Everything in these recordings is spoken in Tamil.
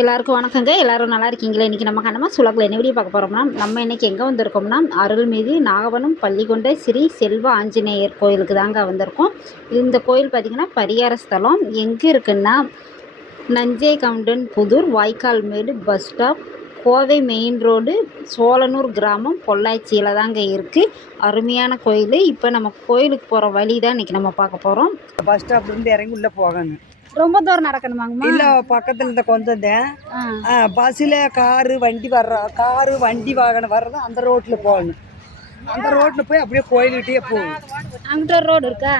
எல்லாருக்கும் வணக்கங்க. எல்லாரும் நல்லா இருக்கீங்களா? இன்றைக்கி நம்ம கண்ணம்மா சுலகில் என்ன வீடியோ பார்க்க போகிறோம்னா, நம்ம இன்றைக்கி எங்கே வந்திருக்கோம்னா, அருள்மிகு நாகவனம் பள்ளிகொண்ட ஸ்ரீ செல்வ ஆஞ்சநேயர் கோயிலுக்கு தாங்க வந்திருக்கோம். இந்த கோயில் பார்த்திங்கன்னா பரிகார ஸ்தலம் எங்கே இருக்குன்னா, Nanjaigoundan Pudur Vaikkal Medu bus stop, Kovai main road, Cholanur கிராமம், பொள்ளாச்சியில் தாங்க இருக்குது. அருமையான கோயில். இப்போ நம்ம கோயிலுக்கு போகிற வழி தான் இன்றைக்கி நம்ம பார்க்க போகிறோம். பஸ் ஸ்டாப்லேருந்து இறங்கி உள்ளே போகணும். ரொம்ப தூரம் நடக்கணுமாங்கம்மா? இல்லை, பக்கத்தில் இந்த கொஞ்சம் தான். பஸ்ஸில் காரு வண்டி வாகனம் வர்றது அந்த ரோட்டில் போகணும். அந்த ரோட்டில் போய் அப்படியே கோயில்கிட்டே போகும். அங்கிட்ட ஒரு ரோடு இருக்கா?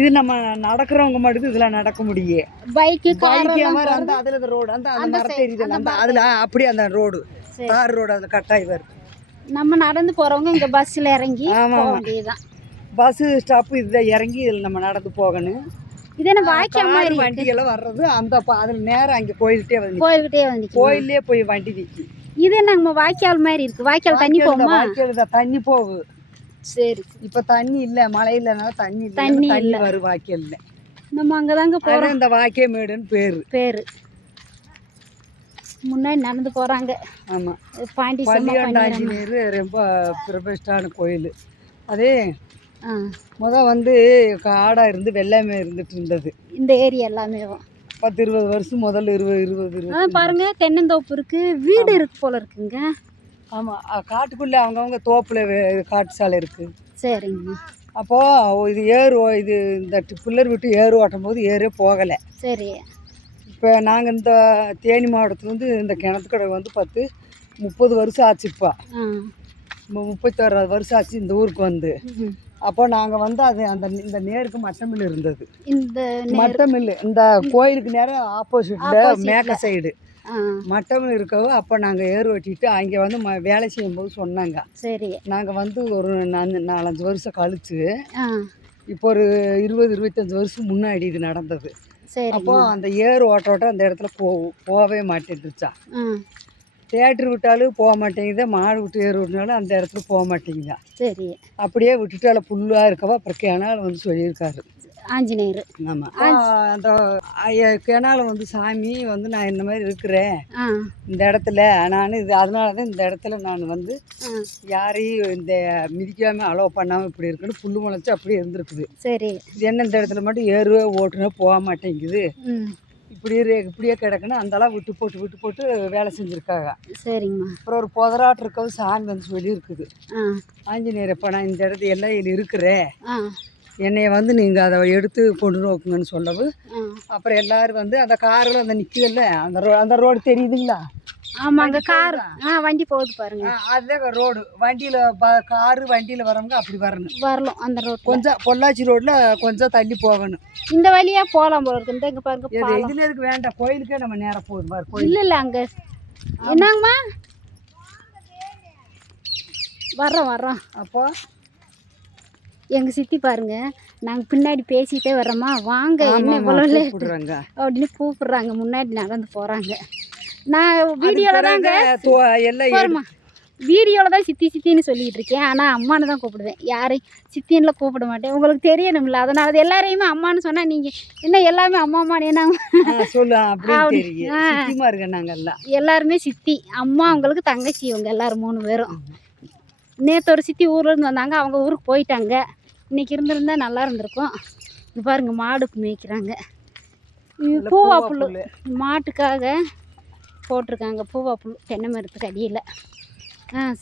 இது நம்ம நடக்கிறவங்க மட்டும் இதில் நடக்க முடியும். பைக்கு மாதிரி அந்த அதில் இந்த ரோடு அந்த மரம் தெரியுது அந்த அதில் அப்படியே அந்த ரோடு தார் ரோடு அந்த கட்டாயி வருது. நம்ம நடந்து போகிறவங்க இங்கே பஸ்ஸில் இறங்கி போக வேண்டியதுதான். பஸ்ஸு ஸ்டாப்பு இதில் இறங்கி இதில் நம்ம நடந்து போகணும். இது என்ன வாய்க்கால் மாதிரி வண்டியெல்லாம் வர்றது அந்த அதில் நேரம் அங்கே கோயில்கிட்டே வந்து கோயிலே போய் வண்டி நிற்கி. இது நம்ம வாய்க்கால் மாதிரி இருக்குது. வாய்க்கால் தண்ணி போகுமா? வாய்க்கால் தான் தண்ணி போகுது. சரி, இப்போ தண்ணி இல்லை, மழை இல்லைனால தண்ணி இல்லை வரும் வாய்க்கால். நம்ம அங்கே தாங்க போகிறோம். இந்த வாய்க்கால் மேடுன்னு பேர். முன்னாடி நடந்து போகிறாங்க. ஆமாம், பாண்டி ஆஞ்சநேயர் ரொம்ப பிரபஷ்டான கோயில். அதே வந்து காடாக இருந்து வெள்ளாமை இருந்துட்டு இருந்தது இந்த ஏரியா எல்லாமே. 10-20 வருஷம் முதல்ல 20 பாருங்க, தென்னந்தோப்பு இருக்கு, வீடு இருக்கு போல இருக்குங்க. ஆமாம், காட்டுக்குள்ளே அவங்கவுங்க தோப்பில் காட்டு சாலை இருக்குது. சரிங்க. அப்போது இது இந்த பில்லர் விட்டு ஏறு ஓட்டும் போது ஏறே போகலை. சரி. இப்போ நாங்கள் இந்த தேனி மாவட்டத்துலேருந்து இந்த கிணத்துக்கடை வந்து 10-30 வருஷம் ஆச்சு. இப்போ 36 வருஷம் ஆச்சு இந்த ஊருக்கு வந்து. அப்போ நாங்கள் வந்து அது இந்த நேருக்கு மட்ட மில் இருந்தது. இந்த மட்ட மில்லு இந்த கோயிலுக்கு நேரம் ஆப்போசிட்டில் மேக்க சைடு மட்ட மில் இருக்கவும். அப்போ நாங்கள் ஏறு வெட்டிட்டு அங்கே வந்து வேலை செய்யும்போது சொன்னாங்க. சரி. நாங்கள் வந்து ஒரு 4-5 வருஷம் கழிச்சு, இப்போ ஒரு 20-25 வருஷம் முன்னாடி இது நடந்தது. அப்போ அந்த ஏறு ஓட்ட அந்த இடத்துல போகவே மாட்டேன்ருச்சா. தேட்டர் விட்டாலும் போக மாட்டேங்குது, மாடு விட்டு ஏறு விட்டாலும் அந்த இடத்துல போக மாட்டேங்குதா. சரி. அப்படியே விட்டுட்டால புல்லாக இருக்கவா. அப்புறம் கிணால் வந்து சொல்லியிருக்காரு ஆஞ்சநேயர். ஆமாம், அந்த கிணால வந்து சாமி வந்து நான் இந்த மாதிரி இருக்கிறேன் இந்த இடத்துல, நான் இது அதனால தான் இந்த இடத்துல நான் வந்து யாரையும் இந்த மிதிக்காமல் அலோவ் பண்ணாமல் இப்படி இருக்குன்னு புல்லு முளைச்சி அப்படியே இருந்திருக்குது. சரி. இது என்ன இந்த இடத்துல மட்டும் ஏறுவே ஓட்டுனா போக மாட்டேங்குது, இப்படியே கிடக்குன்னு அந்தளவு விட்டு போட்டு வேலை செஞ்சுருக்காங்க. சரிங்கம்மா. அப்புறம் ஒரு புதராட்டு இருக்கவும் சாமி வந்து சொல்லியிருக்குது, ஆஞ்சநேயர் அப்போ நான் இந்த இடத்துல எல்லாம் இதில் இருக்கிறேன், என்னைய வந்து நீங்கள் அதை எடுத்து கொண்டு நோக்குங்கன்னு சொல்லவு. அப்புறம் எல்லோரும் வந்து அந்த காரில் அந்த நிற்குதில்ல அந்த ரோடு தெரியுதுங்களா? ஆமாம், அங்கே கார் வண்டி போகுது பாருங்க. அதுதான் ரோடு. வண்டியில் காரு வண்டியில் வரவங்க அப்படி வரணும். அந்த ரோடு கொஞ்சம் பொள்ளாச்சி ரோட்டில் கொஞ்சம் தள்ளி போகணும். இந்த வழியாக போகலாம் போல இருக்கு. இங்கே பாருங்க, இதில் எதுக்கு வேண்டாம், கோயிலுக்கே நம்ம நேரம் போகுது பாரு. இல்லை அங்கே என்னங்கம்மா வர்றோம். அப்போது எங்கள் சித்தி பாருங்க, நாங்கள் பின்னாடி பேசிகிட்டே வர்றோமா, வாங்க என்ன கூப்பிடுறாங்க அப்படின்னு கூப்பிடுறாங்க. முன்னாடி நடந்து போகிறாங்க. நான் வீடியோவில் தாங்க வீடியோவில் தான் சித்தின்னு சொல்லிகிட்டு இருக்கேன். ஆனால் அம்மானு தான் கூப்பிடுவேன், யாரையும் சித்தின்லாம் கூப்பிட மாட்டேன். உங்களுக்கு தெரியணும்ல, அதனால அது எல்லாரையுமே அம்மானு சொன்னால் நீங்கள் என்ன எல்லாமே அம்மா எல்லாருமே சித்தி. அம்மா உங்களுக்கு தங்கச்சி, இவங்க எல்லோரும் 3 பேரும். நேற்று ஒரு சித்தி ஊர்லேருந்து வந்தாங்க, அவங்க ஊருக்கு போயிட்டாங்க. இன்றைக்கி இருந்திருந்தா நல்லா இருந்திருக்கும். இது பாருங்க, மாடு மேய்க்கிறாங்க. பூவா புல் மாட்டுக்காக போட்டிருக்காங்க. பூவா புல் தென்னை மரத்துக்கு அடியில்.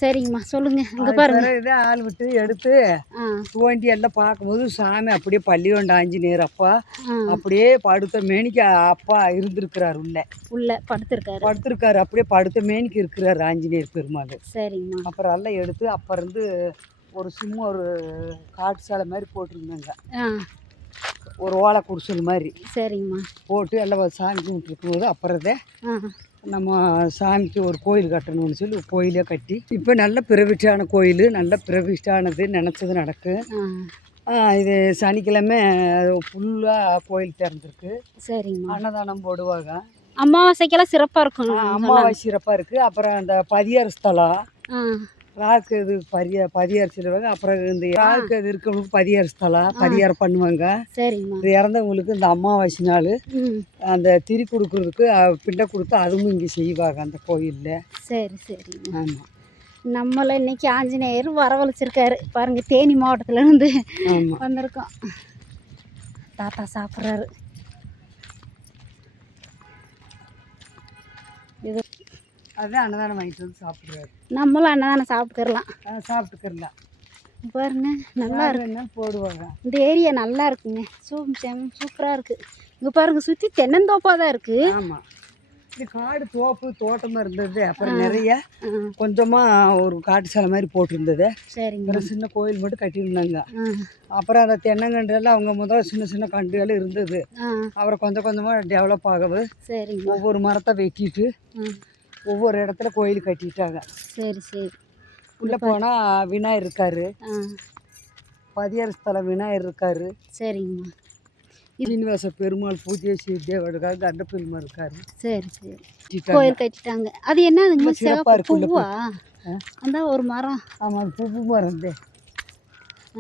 சரிங்கம்மா, சொல்லுங்கள். இங்கே பாருங்க, இதை ஆள் விட்டு எடுத்து தோண்டி எல்லாம் பார்க்கும்போது சாமி அப்படியே பள்ளிகொண்ட ஆஞ்சநேயர் அப்பா அப்படியே படுத்த மேனிக்கு அப்பா இருந்திருக்கிறார். உள்ள படுத்திருக்காரு. அப்படியே படுத்த மேனிக்கு இருக்கிறார் ஆஞ்சநேயர் பெருமாள். சரிங்கம்மா. அப்புறம் எல்லாம் எடுத்து அப்போ இருந்து ஒரு சும்மா ஒரு காட்டு சாலை மாதிரி போட்டிருந்தாங்க, ஒரு ஓலை குடிசல் மாதிரி. சரிங்கம்மா. போட்டு எல்லாம் சாமி கும்பிட்டு இருக்கும்போது அப்புறம் நம்ம சாமிக்கு ஒரு கோயில் கட்டணும்னு சொல்லி கோயிலே கட்டி இப்போ நல்ல பிரவிஷ்டான கோயில், நல்ல பிரவிஷ்டானது, நினச்சது நடக்கும். இது சனிக்கிழமை ஃபுல்லாக கோயில் திறந்துருக்கு. சரிங்க. அன்னதானம் போடுவாங்க. அமாவாசைக்கெல்லாம் சிறப்பாக இருக்கும். அமாவாசை சிறப்பாக இருக்குது. அப்புறம் அந்த பதியார் ஸ்தலம் ராகு இது பதியார் சொல்லுவாங்க. அப்புறம் இந்த ராகு இது இருக்கிறவங்களுக்கு பதியார் ஸ்தலம் பதியாரம் பண்ணுவாங்க. சரிங்கம்மா. இது இறந்தவங்களுக்கு இந்த அமாவாசை நாள் அந்த திரி கொடுக்குறதுக்கு பிண்டை கொடுத்து அதுவும் இங்கே செய்வாங்க அந்த கோயிலில். சரி சரிங்கம்மா. ஆமாம். நம்மளை இன்னைக்கு ஆஞ்சநேயர் வரவழைச்சிருக்காரு பாருங்க. தேனி மாவட்டத்துலேருந்து ஆமாம் வந்திருக்கோம். தாத்தா சாப்பிட்றாரு. இது அதுதான் அன்னதானம் வாங்கிட்டு வந்து சாப்பிட்றாரு. நம்மளும் அன்னதானம் சாப்பிட்டுக்கலாம். சாப்பிட்டுக்கலாம் பாருங்க நல்லா இருக்கு. என்ன போடுவாங்க. இந்த ஏரியா நல்லா இருக்குங்க. சூப்பராக இருக்குது. இங்கே பாருங்க சுற்றி தென்னந்தோப்பாக தான் இருக்குது. ஆமாம். இது காடு தோப்பு தோட்டமாக இருந்தது. அப்புறம் நிறைய கொஞ்சமாக ஒரு காட்டு சாலை மாதிரி போட்டிருந்தது. சரிங்க. ஒரு சின்ன கோயில் மட்டும் கட்டியிருந்தாங்க. அப்புறம் அந்த தென்னங்கன்றெல்லாம் அவங்க முதல் சின்ன சின்ன கண்டுகள் இருந்தது. அப்புறம் கொஞ்சம் கொஞ்சமாக டெவலப் ஆகுது. சரிங்க. ஒவ்வொரு மரத்தை வெட்டிட்டு ஒவ்வொரு இடத்துல கோயில் கட்டிட்டாங்க. சரி சரி. உள்ளே போனால் விநாயகர் இருக்காரு. பதியார் ஸ்தலம் விநாயகர் இருக்காரு. சரிங்கம்மா. சீனிவாச பெருமாள் பூஜை தேவடுக்காக கண்ட பெருமாள் இருக்காரு. சரி சரி. கோயில் கட்டிட்டாங்க. அது என்னதுங்க? சிறப்பாக இருக்கு. பூவா? அந்த ஒரு மரம். ஆமாம் அது பூ மரம்.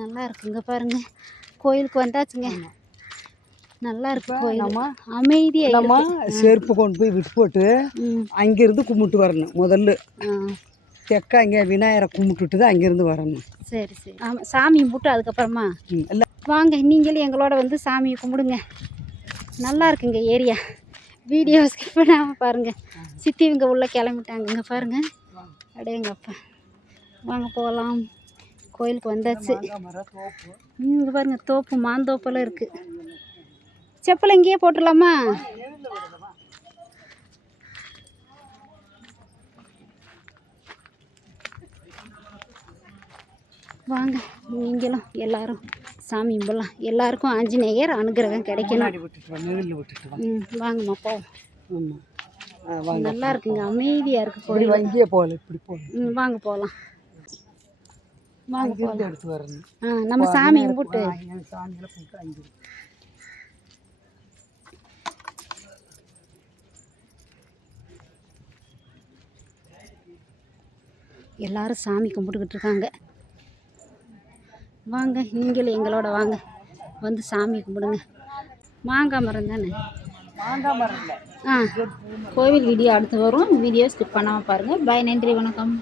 நல்லா இருக்குங்க பாருங்க. கோயிலுக்கு வந்தாச்சுங்க. நல்லா இருக்கு கோயில். நம்ம அமைதியாக நம்ம செருப்பு கொண்டு போய் விட்டு போட்டு அங்கேருந்து கும்பிட்டு வரணும். முதல்ல தெக்க அங்கே விநாயகரை கும்பிட்டுட்டு தான் அங்கேருந்து வரணும். சரி சரி. ஆமாம் சாமி கும்பிட்டு அதுக்கப்புறமா வாங்க நீங்களும் எங்களோட வந்து சாமியை கும்பிடுங்க. நல்லா இருக்குங்க ஏரியா. வீடியோ ஸ்கிப் பண்ணாமல் பாருங்கள். சித்தி இவங்க உள்ளே கிளம்பிட்டாங்க. இங்கே பாருங்கள். அடேங்கப்பா வாங்க போகலாம். கோயிலுக்கு வந்தாச்சு. இங்கே பாருங்கள் தோப்பு மாந்தோப்பெல்லாம் இருக்குது. செப்பல் இங்கேயே போட்டுடலாமா? வாங்க நீங்களும் எல்லாரும் சாமி கும்பிடலாம். எல்லாருக்கும் ஆஞ்சநேயர் அனுகிரகம் கிடைக்கணும். வாங்கம்மா போவோம். நல்லா இருக்குங்க. அமைதியாக இருக்குது கோயில். அங்கேயே போகல இப்படி போகணும். வாங்க போகலாம். வாங்க போகலாம். எடுத்து வரணும். நம்ம சாமி கும்பிட்டு சாமியில் கும்பிட்டு அங்கே எல்லாரும் சாமி கும்பிட்டுக்கிட்டு இருக்காங்க. வாங்க நீங்களும் எங்களோட வாங்க வந்து சாமி கும்பிடுங்க. மாங்காய் மரம் தானே? மாங்காய் மரம் இல்லை. கோவில் வீடியோ அடுத்து வரும். வீடியோ ஸ்கிப் பண்ணாமல் பாருங்கள். பாய். நன்றி வணக்கம்.